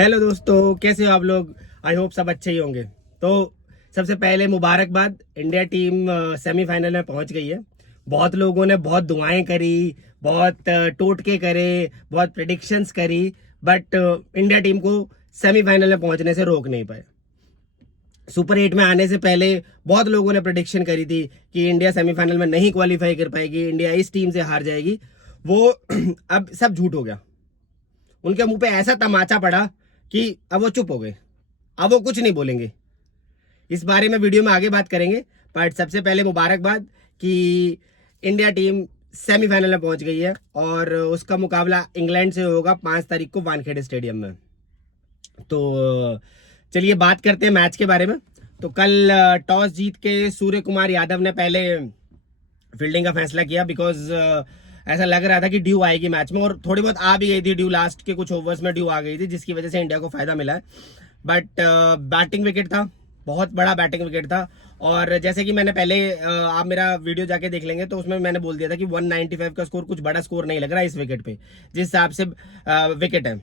Hello दोस्तों, कैसे हो आप लोग। आई होप सब अच्छे ही होंगे। तो सबसे पहले मुबारकबाद, इंडिया टीम सेमीफाइनल में पहुंच गई है। बहुत लोगों ने बहुत दुआएं करी, बहुत टोटके करे, बहुत प्रेडिक्शंस करी, बट इंडिया टीम को सेमीफाइनल में पहुंचने से रोक नहीं पाए। सुपर 8 में आने से पहले बहुत लोगों ने प्रेडिक्शन करी थी कि इंडिया सेमीफाइनल में नहीं क्वालिफाई कर पाएगी, इंडिया इस टीम से हार जाएगी। वो अब सब झूठ हो गया। उनके मुंह पे ऐसा तमाचा पड़ा कि अब वो चुप हो गए, अब वो कुछ नहीं बोलेंगे। इस बारे में वीडियो में आगे बात करेंगे, बट सबसे पहले मुबारकबाद कि इंडिया टीम सेमीफाइनल में पहुंच गई है और उसका मुकाबला इंग्लैंड से होगा 5 तारीख को वानखेड़े स्टेडियम में। तो चलिए बात करते हैं मैच के बारे में। तो कल टॉस जीत के सूर्य कुमार यादव ने पहले फील्डिंग का फैसला किया, बिकॉज ऐसा लग रहा था कि ड्यू आएगी मैच में, और थोड़ी बहुत आ भी गई थी ड्यू। लास्ट के कुछ ओवर्स में ड्यू आ गई थी, जिसकी वजह से इंडिया को फायदा मिला है। बट बैटिंग विकेट था, बहुत बड़ा बैटिंग विकेट था। और जैसे कि मैंने पहले आप मेरा वीडियो जाके देख लेंगे तो उसमें मैंने बोल दिया था कि 195 का स्कोर कुछ बड़ा स्कोर नहीं लग रहा इस विकेट पे, जिस हिसाब से विकेट है।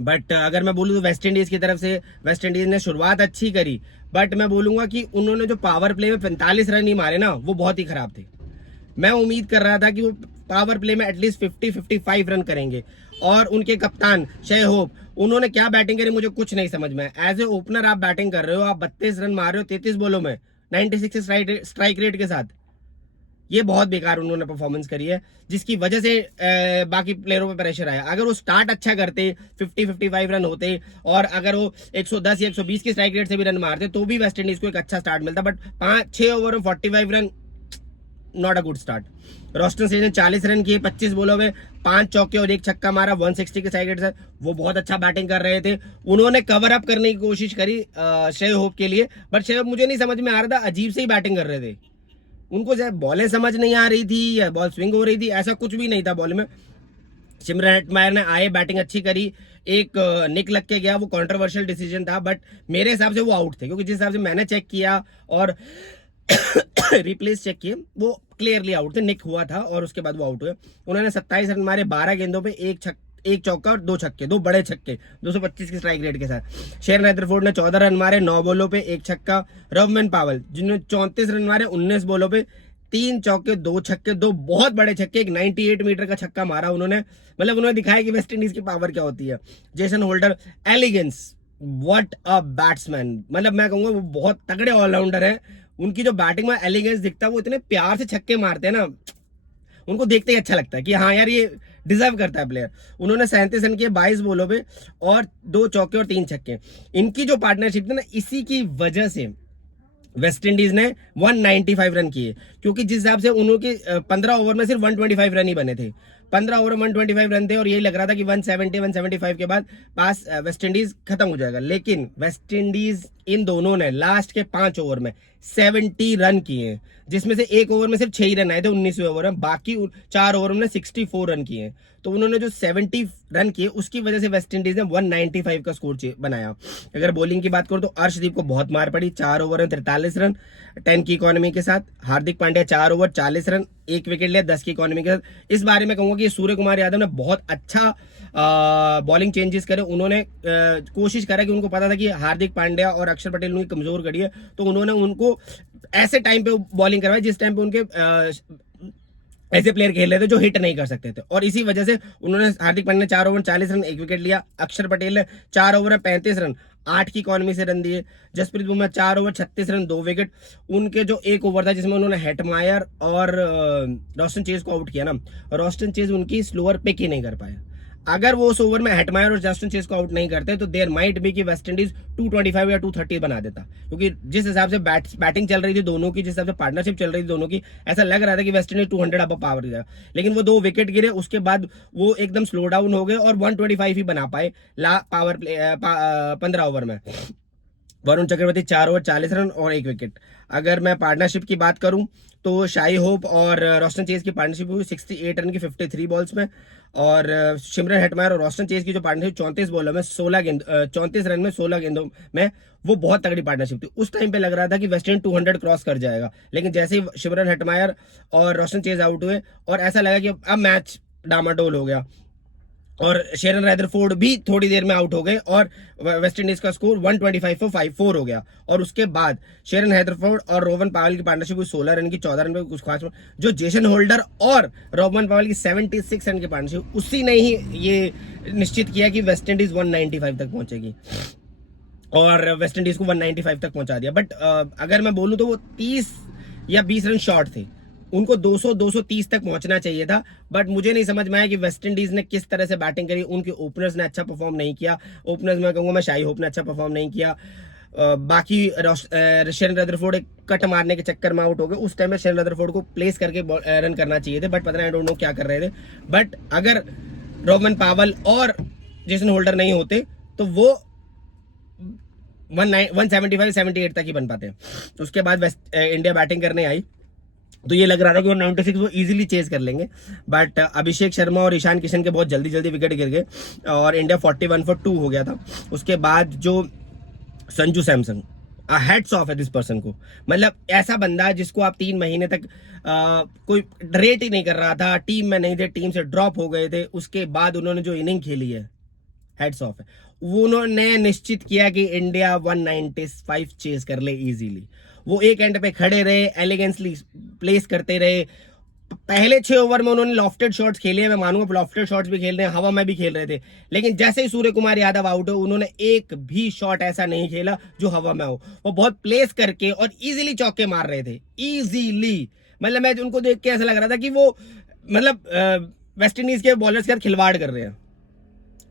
बट अगर मैं बोलूँ तो वेस्ट इंडीज की तरफ से वेस्ट इंडीज ने शुरुआत अच्छी करी, बट मैं बोलूंगा कि उन्होंने जो पावर प्ले में 45 रन ही मारे ना, वो बहुत ही खराब थे। मैं उम्मीद कर रहा था कि वो पावर प्ले में एटलीस्ट 50-55 रन करेंगे। और उनके कप्तान शय होप, उन्होंने क्या बैटिंग करी मुझे कुछ नहीं समझ में। एज ए ओपनर आप बैटिंग कर रहे हो, आप 32 रन मार रहे हो 33 बॉलों में 96 स्ट्राइक रेट के साथ। ये बहुत बेकार उन्होंने परफॉर्मेंस करी है, जिसकी वजह से बाकी प्लेयरों पे प्रेशर आया। अगर वो स्टार्ट अच्छा करते, 50-55 रन होते, और अगर वो 110 या 120 की स्ट्राइक रेट से भी रन मारते, तो भी वेस्ट इंडीज को एक अच्छा स्टार्ट मिलता। बट 5-6 ओवर में 45 run, not a good start. Roston chase ने 40 रन किए 25 बॉलों में, 5 चौके और 1 छक्का मारा 160 के स्ट्राइक रेट से। वो बहुत अच्छा बैटिंग कर रहे थे। उन्होंने कवर अप करने की कोशिश करी शय होप के लिए, बट शय होप मुझे नहीं समझ में आ रहा था, अजीब से ही बैटिंग कर रहे थे। उनको शायद बॉलें समझ नहीं आ रही थी या बॉल स्विंग हो रही थी, ऐसा कुछ भी नहीं था बॉल में। सिमरन हेटमायर ने आए बैटिंग अच्छी करी, एक निक लग के गया, वो कंट्रोवर्शियल डिसीजन था, बट मेरे हिसाब से वो आउट थे, क्योंकि जिस हिसाब से मैंने चेक किया और रिप्लेस चेक किए, वो क्लियरली आउट थे। निक हुआ था और उसके बाद वो आउट हुए। उन्होंने 27 रन मारे 12 गेंदों पे, एक चौका और 2 छक्के, 2 बड़े छक्के 225 की स्ट्राइक रेट के साथ। शेन रैदरफोर्ड ने 14 रन मारे 9 बॉलों पे, 1 छक्का। रवमैन पावल जिन्होंने 34 रन मारे 19 बॉलों पे, 3 चौके 2 छक्के, 2 बहुत बड़े छक्के, एक 98 मीटर का छक्का मारा उन्होंने। मतलब उन्होंने दिखाया कि वेस्ट इंडीज की पावर क्या होती है। Jason Holder, elegance, what a batsman. मतलब मैं कहूंगा वो बहुत तगड़े ऑलराउंडर है। उनकी जो बैटिंग में एलिगेंस दिखता है, वो इतने प्यार से छक्के मारते हैं ना, उनको देखते ही अच्छा लगता है कि हाँ यार ये डिजर्व करता है प्लेयर। उन्होंने 37 रन किए 22 बॉलों पे और 2 चौके और 3 छक्के। इनकी जो पार्टनरशिप थी ना, इसी की वजह से वेस्ट इंडीज ने 195 रन किए, क्योंकि जिस हिसाब से उन्होंने 15 ओवर में सिर्फ 125 रन ही बने थे। 15 ओवर में 125 रन थे और यही लग रहा था कि 170-175 के बाद पास वेस्ट इंडीज खत्म हो जाएगा। लेकिन वेस्ट इंडीज इन दोनों ने लास्ट के 5 ओवर में 70 रन किए, जिसमें से एक ओवर में सिर्फ 6 ही रन आए थे 19वें ओवर में, बाकी 4 ओवर में 64 रन किए। तो उन्होंने जो 70 रन किए, उसकी वजह से वेस्ट इंडीज ने 195 का स्कोर बनाया। अगर बॉलिंग की बात करूं तो अर्शदीप को बहुत मार पड़ी, 4 ओवर में 43 रन 10 की इकोनॉमी के साथ। Hardik Pandya 4 over 40 run, 1 wicket लिया 10 की इकोनॉमी के साथ। इस बारे में कहूंगा कि सूर्य कुमार यादव ने बहुत अच्छा बॉलिंग चेंजेस करे। उन्होंने कोशिश करा कि उनको पता था कि हार्दिक पांड्या और अक्षर पटेल उनकी कमजोर कड़ी है, तो उन्होंने उनको ऐसे टाइम पे बॉलिंग करवाई जिस टाइम पे उनके ऐसे प्लेयर खेल रहे थे जो हिट नहीं कर सकते थे। और इसी वजह से उन्होंने, हार्दिक पांड्या ने 4 ओवर 40 रन 1 विकेट लिया, अक्षर पटेल ने 4 ओवर 35 रन 8 की इकोनॉमी से रन दिए, Jasprit Bumrah 4 over 36 run 2 wicket. उनके जो एक ओवर था जिसमें उन्होंने हेटमायर और रोस्टन चेज को आउट किया ना, रोस्टन चेज उनकी स्लोअर पिक ही नहीं कर पाया। अगर वो उस ओवर में हेटमायर और जस्टिन चेज को आउट नहीं करते तो देयर माइट बी कि वेस्ट इंडीज 225 या 230 बना देता, क्योंकि जिस हिसाब से बैटिंग चल रही थी दोनों की, जिस हिसाब से पार्टनरशिप चल रही थी दोनों की, ऐसा लग रहा था कि वेस्ट इंडीज 200 अब पावर दिया। लेकिन वो 2 विकेट गिरे, उसके बाद वो एकदम स्लो डाउन हो गए और 125 ही बना पाए पावर प्ले 15 ओवर में। वरुण चक्रवर्ती 4 ओवर 40 रन और 1 विकेट। अगर मैं पार्टनरशिप की बात करूं तो शाई होप और रोस्टन चेज की पार्टनरशिप हुई 68 रन की 53 बॉल्स में, और सिमरन हेटमायर और रोस्टन चेज की जो पार्टनरशिप 34 बॉलों में 34 रन में 16 गेंदों में, वो बहुत तगड़ी पार्टनरशिप थी। उस टाइम पे लग रहा था कि वेस्ट इंडीज 200 क्रॉस कर जाएगा, लेकिन जैसे ही सिमरन हेटमायर और रोस्टन चेज आउट हुए और ऐसा लगा कि अब मैच डामाडोल हो गया। और शेरन रैदरफोर्ड भी थोड़ी देर में आउट हो गए और वेस्ट इंडीज का स्कोर 125 for 54 हो गया। और उसके बाद शेरन रैदरफोर्ड और रोवन पावेल की पार्टनरशिप हुई 16 रन की, 14 रन पे कुछ खास। जो जेसन होल्डर और रोवन पावेल की 76 रन की पार्टनरशिप, उसी ने ही ये निश्चित किया कि वेस्ट इंडीज 195 तक पहुंचेगी और वेस्ट इंडीज को 195 तक पहुंचा दिया। बट अगर मैं बोलूं तो वो 30 या 20 रन शॉर्ट थे, उनको 200-230 तक पहुंचना चाहिए था। बट मुझे नहीं समझ में आया कि वेस्ट इंडीज ने किस तरह से बैटिंग करी। उनके ओपनर्स ने अच्छा परफॉर्म नहीं किया। ओपनर्स में कहूंगा मैं शाही होप ने अच्छा परफॉर्म नहीं किया। बाकी शेरन रदरफोर्ड एक कट मारने के चक्कर में आउट हो गए। उस टाइम में शेरन रदरफोर्ड को प्लेस करके रन करना चाहिए थे, बट पता नहीं, आई डोंट नो क्या कर रहे थे। बट अगर रोवन पावल और जेसन होल्डर नहीं होते तो वो 175-78 तक ही बन पाते हैं। उसके बाद इंडिया बैटिंग करने आई तो ये लग रहा था कि वो 96 वो इजीली चेज कर लेंगे। बट अभिषेक शर्मा और ईशान किशन के बहुत जल्दी जल्दी विकेट गिर गए और इंडिया 41 for 2 हो गया था। उसके बाद जो संजू सैमसन, हेड्स ऑफ है दिस पर्सन को। मतलब ऐसा बंदा जिसको आप 3 महीने तक कोई रेट ही नहीं कर रहा था, टीम में नहीं थे, टीम से ड्रॉप हो गए थे, उसके बाद उन्होंने जो इनिंग खेली है, हेड्स ऑफ है। उन्होंने निश्चित किया कि इंडिया 195 चेज कर ले इजीली। वो एक एंड पे खड़े रहे, एलिगेंसली प्लेस करते रहे। पहले 6 ओवर में उन्होंने लॉफ्टेड शॉट्स खेले, मैं मानूंगा लॉफ्टेड शॉट्स भी खेल रहे हैं, हवा में भी खेल रहे थे। लेकिन जैसे ही सूर्य कुमार यादव आउट हो, उन्होंने एक भी शॉट ऐसा नहीं खेला जो हवा में हो। वो बहुत प्लेस करके और इजीली चौके मार रहे थे, इजीली। मतलब मैं उनको देख के ऐसा लग रहा था कि वो मतलब वेस्ट इंडीज के बॉलर्स के साथ खिलवाड़ कर रहे हैं।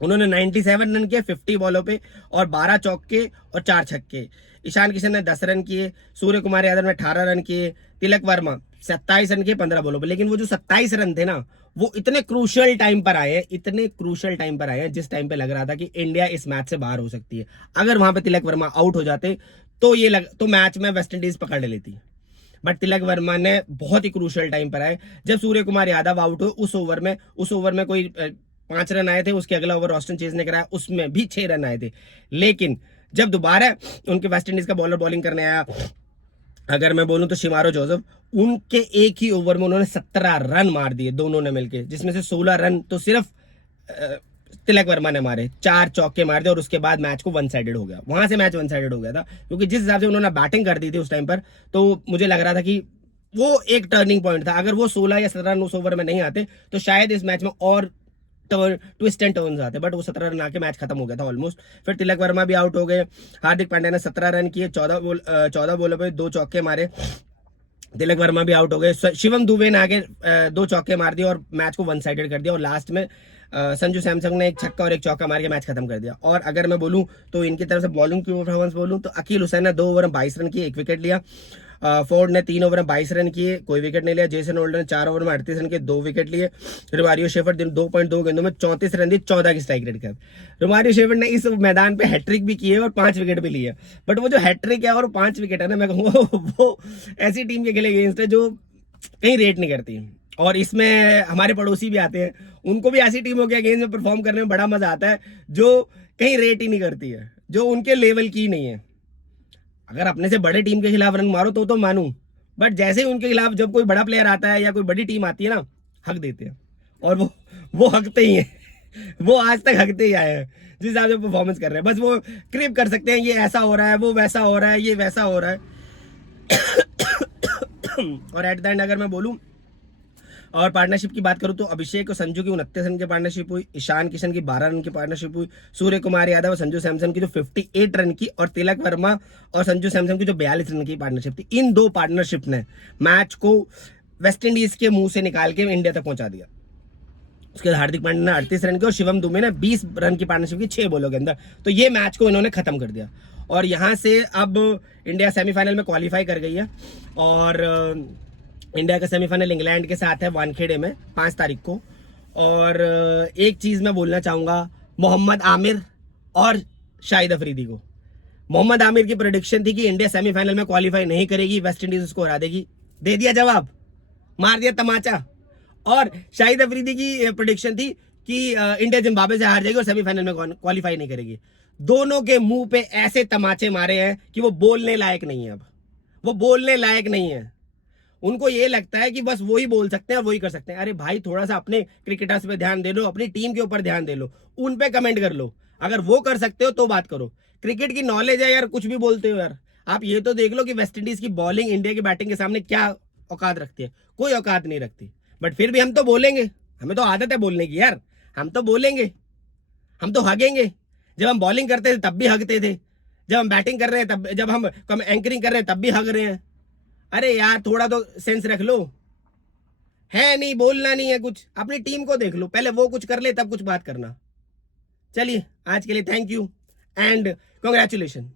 उन्होंने 97 रन किए 50 बॉलों पे और 12 चौके और 4 छक्के। ईशान किशन ने 10 रन किए, सूर्य कुमार यादव ने 18 रन किए, तिलक वर्मा 27 रन किए 15 बॉलों पे। लेकिन वो जो 27 रन थे ना, वो इतने क्रूशियल टाइम पर आए हैं, इतने क्रूशियल टाइम पर आए हैं जिस टाइम पे लग रहा था कि इंडिया इस मैच से बाहर हो सकती है। अगर वहां पे तिलक वर्मा आउट हो जाते तो मैच में वेस्ट इंडीज पकड़ लेती। बट तिलक वर्मा ने बहुत ही क्रूशियल टाइम पर आए। जब सूर्य कुमार यादव आउट हो उस ओवर में कोई 5 रन आए थे, उसके अगला ओवर ऑस्टिन चेज ने कराया, उसमें भी 6 रन आए थे। लेकिन जब दोबारा उनके वेस्ट इंडीज का बॉलर बॉलिंग करने आया, अगर मैं बोलूं तो शिमारो जोसेफ, उनके एक ही ओवर में उन्होंने 17 रन मार दिए दोनों ने मिलकर, जिसमें से 16 रन तो सिर्फ तिलक वर्मा ने मारे, 4 चौके मार दिए और उसके बाद मैच को वन साइडेड हो गया। वहां से मैच वन साइडेड हो गया था, क्योंकि जिस हिसाब से उन्होंने बैटिंग कर दी थी उस टाइम पर, तो मुझे लग रहा था कि वो एक टर्निंग पॉइंट था। अगर वो 16 या 17 रन उस ओवर में नहीं आते तो शायद इस मैच में और ट्विस्ट एंड टर्न्स आते, बट वो 17 रन आके मैच खत्म हो गया था ऑलमोस्ट। फिर तिलक वर्मा भी आउट हो गए। हार्दिक पांड्या ने 17 रन किए, 14 बॉलों पे 2 चौके मारे, तिलक वर्मा भी आउट हो गए। शिवम दुबे ने आगे 2 चौके मार दिए और मैच को वन साइडेड कर दिया। और लास्ट में संजू सैमसंग ने एक छक्का और एक चौका मार के मैच खत्म कर दिया। और अगर मैं बोलूं तो इनकी तरफ से बॉलिंग की परफॉर्मेंस बोलूं तो अकील हुसैन ने 2 ओवर में 22 रन किए, 1 विकेट लिया। फोर्ड ने 3 ओवर में 22 रन किए, कोई विकेट नहीं लिया। जेसन होल्डर ने 4 ओवर में 38 रन किए, 2 विकेट लिए। रोमारियो शेफर्ड 2.2 गेंदों में 34 रन दिए, 14 की स्ट्राइक रेट कर। रोमारियो शेफर्ड ने इस मैदान पे हैट्रिक भी की है और 5 विकेट भी लिए। बट वो जो हैट्रिक है और 5 विकेट है ना, मैं कहूँगा वो ऐसी टीम के खेले अगेंस्ट है जो कहीं रेट नहीं करती। और इसमें हमारे पड़ोसी भी आते हैं, उनको भी ऐसी टीमों के अगेंस्ट में परफॉर्म करने में बड़ा मजा आता है जो कहीं रेट ही नहीं करती है, जो उनके लेवल की नहीं है। अगर अपने से बड़े टीम के खिलाफ रन मारो तो मानूं, बट जैसे ही उनके खिलाफ जब कोई बड़ा प्लेयर आता है या कोई बड़ी टीम आती है ना, हक देते हैं। और वो हकते ही हैं। वो आज तक हकते ही आए हैं जिस हिसाब से परफॉर्मेंस कर रहे हैं। बस वो क्रिप कर सकते हैं, ये ऐसा हो रहा है, वो वैसा हो रहा है, ये वैसा हो रहा है। और एट द एंड अगर मैं बोलूं और पार्टनरशिप की बात करूं तो अभिषेक और संजू की 29 रन की पार्टनरशिप हुई, ईशान किशन की 12 रन की पार्टनरशिप हुई, सूर्य कुमार यादव और संजू सैमसन की जो 58 रन की, और तिलक वर्मा और संजू सैमसन की जो 42 रन की पार्टनरशिप थी। इन 2 पार्टनरशिप ने मैच को वेस्ट इंडीज के मुंह से निकाल के इंडिया तक पहुंचा दिया। उसके बाद हार्दिक पांड्या ने 38 रन की और शिवम दुबे ने 20 रन की पार्टनरशिप की 6 बॉलों के अंदर। तो ये मैच को इन्होंने खत्म कर दिया और यहां से अब इंडिया सेमीफाइनल में क्वालिफाई कर गई है। और इंडिया का सेमीफाइनल इंग्लैंड के साथ है वानखेड़े में 5 तारीख को। और एक चीज मैं बोलना चाहूंगा मोहम्मद आमिर और शाहिद अफरीदी को। मोहम्मद आमिर की प्रेडिक्शन थी कि इंडिया सेमीफाइनल में क्वालिफाई नहीं करेगी, वेस्ट इंडीज उसको हरा देगी। दे दिया जवाब, मार दिया तमाचा। और शाहिद अफरीदी की प्रेडिक्शन थी कि इंडिया जिम्बाब्वे से हार जाएगी और सेमीफाइनल में क्वालिफाई नहीं करेगी। दोनों के मुंह पे ऐसे तमाचे मारे हैं कि वो बोलने लायक नहीं है। अब वो बोलने लायक नहीं है। उनको ये लगता है कि बस वो ही बोल सकते हैं और वही कर सकते हैं। अरे भाई, थोड़ा सा अपने क्रिकेटर्स पे ध्यान दे लो, अपनी टीम के ऊपर ध्यान दे लो, उन पे कमेंट कर लो। अगर वो कर सकते हो तो बात करो। क्रिकेट की नॉलेज है यार, कुछ भी बोलते हो यार। आप ये तो देख लो कि वेस्ट इंडीज की बॉलिंग इंडिया की बैटिंग के सामने क्या औकात रखती है। कोई औकात नहीं रखती। बट फिर भी हम तो बोलेंगे, हमें तो आदत है बोलने की यार। हम तो बोलेंगे, हम तो हगेंगे। जब हम बॉलिंग करते थे तब भी हगते थे, जब हम बैटिंग कर रहे हैं तब, जब हम एंकरिंग कर रहे हैं तब भी हग रहे हैं। अरे यार, थोड़ा तो सेंस रख लो। है नहीं, बोलना नहीं है कुछ, अपनी टीम को देख लो पहले, वो कुछ कर ले तब कुछ बात करना। चलिए, आज के लिए थैंक यू एंड कॉन्ग्रेचुलेशन।